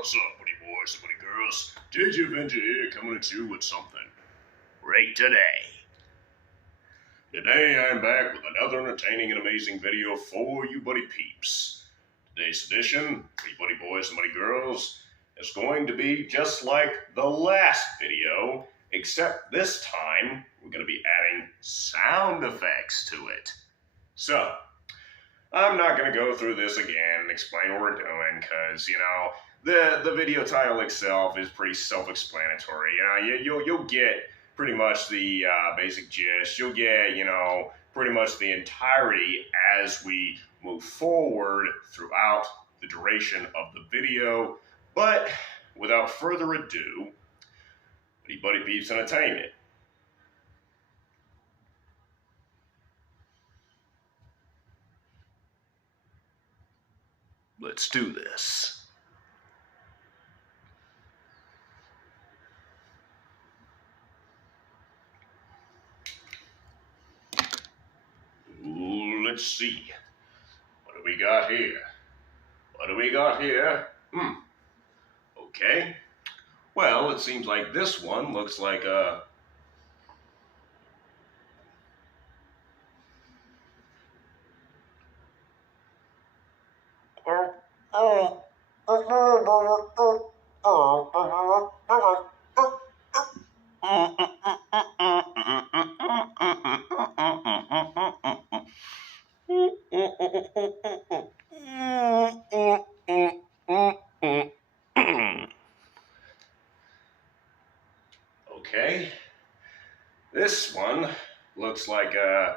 What's up, buddy boys and buddy girls? DJ Avenger here, coming at you with something right today. Today I'm back with another entertaining and amazing video for you buddy peeps. Today's edition, for you buddy boys and buddy girls, is going to be just like the last video, except this time we're going to be adding sound effects to it. So, I'm not going to go through this again and explain what we're doing, because, you know, the video title itself is pretty self-explanatory. You'll get pretty much the basic gist. You'll get, pretty much the entirety as we move forward throughout the duration of the video. But without further ado, Buddy Peeps Entertainment. Let's do this. Ooh, let's see. What do we got here? Okay. Well, it seems like this one looks like a... Okay, this one looks like a...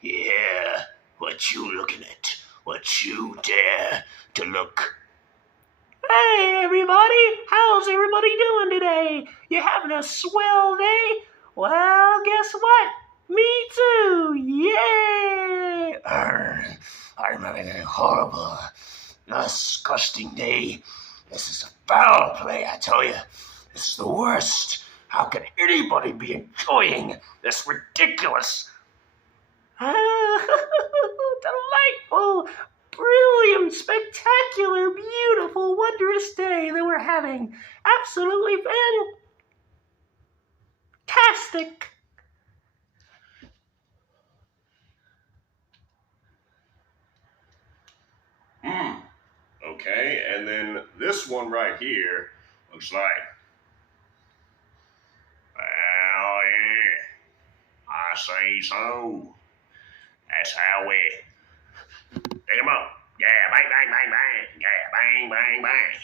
Yeah, what you looking at? What you dare to look? Hey everybody, how's everybody doing today? You having a swell day? Well, guess what? Me too, yay! I'm having a horrible, disgusting day. This is a foul play, I tell you. This is the worst. How can anybody be enjoying this ridiculous... Delightful, brilliant, spectacular, beautiful, wondrous day that we're having. Absolutely fantastic. Okay, and then this one right here looks like... Well, yeah, I say so. That's how we... Pick 'em up. Yeah, bang, bang, bang, bang. Yeah, bang, bang, bang.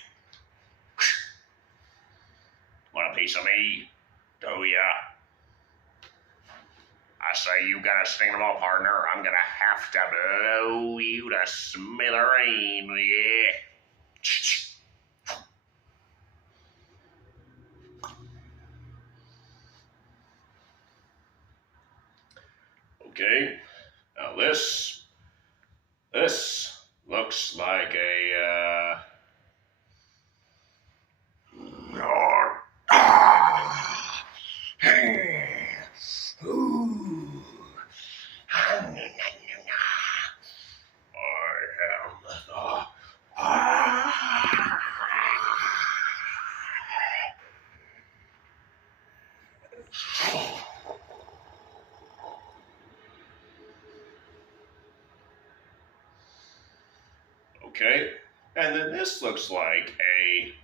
Want a piece of me? Do ya? I say you gotta sting them all, partner. I'm gonna have to blow you to smithereens, yeah. Okay, now this looks like a, okay, and then this looks like a...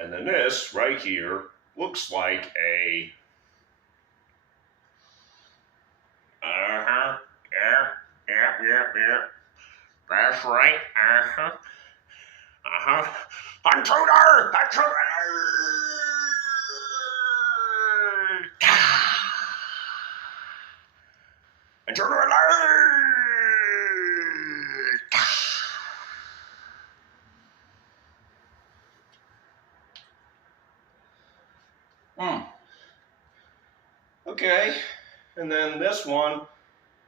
And then this right here looks like a... Yeah. That's right, Intruder! Intruder alert! Okay, and then this one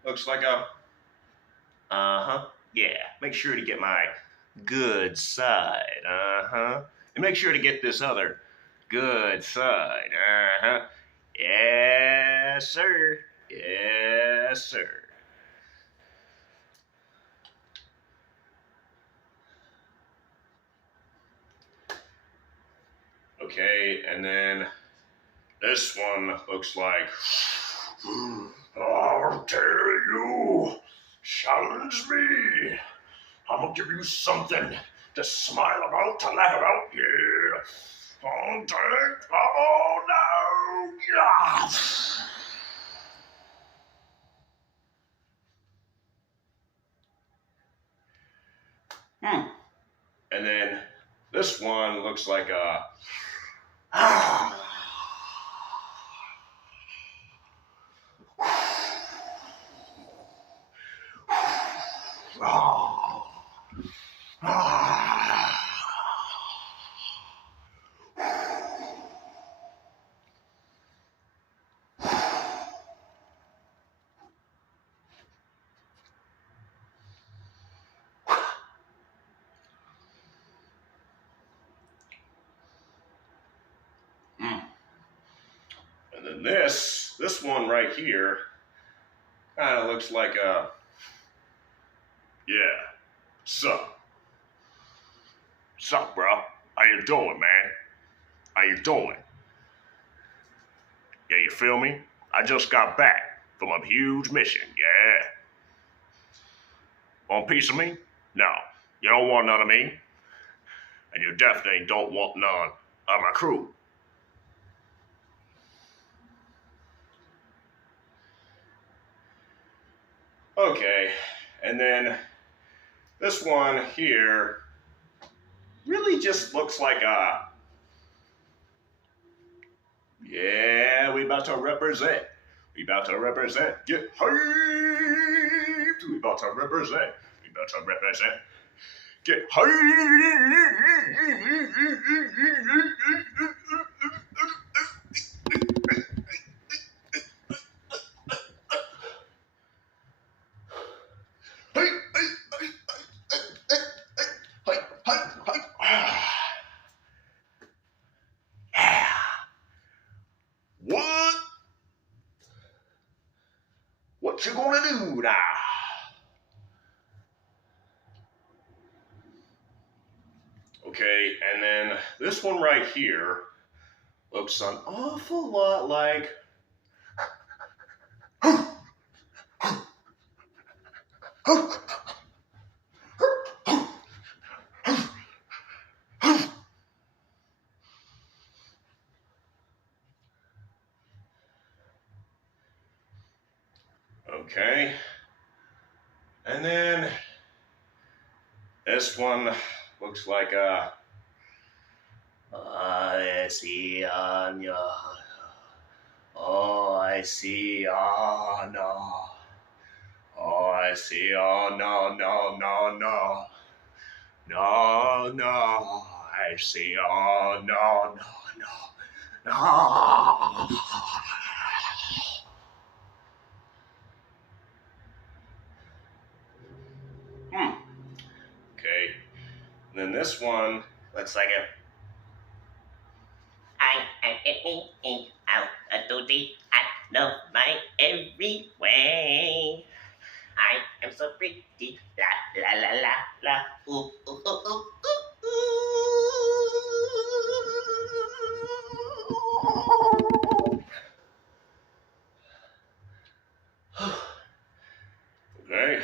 looks like a... Yeah, make sure to get my good side, And make sure to get this other good side. Uh-huh. Yes, sir. Yes, sir. Okay, and then this one looks like... I'll tell you. Challenge me. I'm gonna give you something to smile about, to laugh about. Yeah. Oh, dang. Oh, no. Yeah. And then this one looks like a... And then this one right here kind of looks like a... Yeah. Sup, bro? How you doing, man? How you doing? Yeah, you feel me? I just got back from a huge mission, yeah. Want a piece of me? No, you don't want none of me. And you definitely don't want none of my crew. Okay, and then this one here really just looks like a... Yeah, we about to represent. We about to represent. Get hyped. We about to represent. We about to represent. Get hyped. What you gonna do now? Okay, and then this one right here looks an awful lot like... Okay, and then this one looks like a... I see on your... Oh, I see, oh no. Oh, I see, oh no, no, no, no. No, no, I see, oh no, no, no, no. Okay, and then this one looks like a... I know my every way. I am so pretty, la la la la la, ooh ooh ooh ooh ooh. Okay,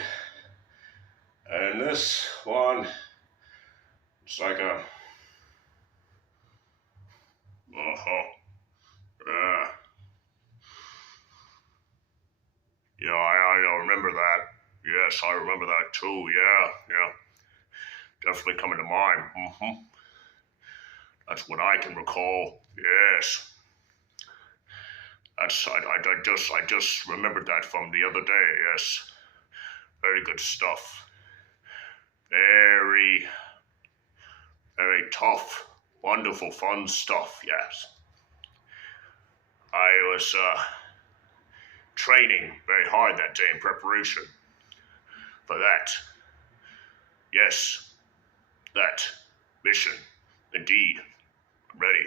and this one, it's like a... Yeah, I remember that. Yes, I remember that too. Yeah. Definitely coming to mind. That's what I can recall. Yes. I just remembered that from the other day. Yes. Very good stuff. Very, very tough, wonderful, fun stuff. Yes. I was training very hard that day in preparation for that. Yes, that mission. Indeed. I'm ready.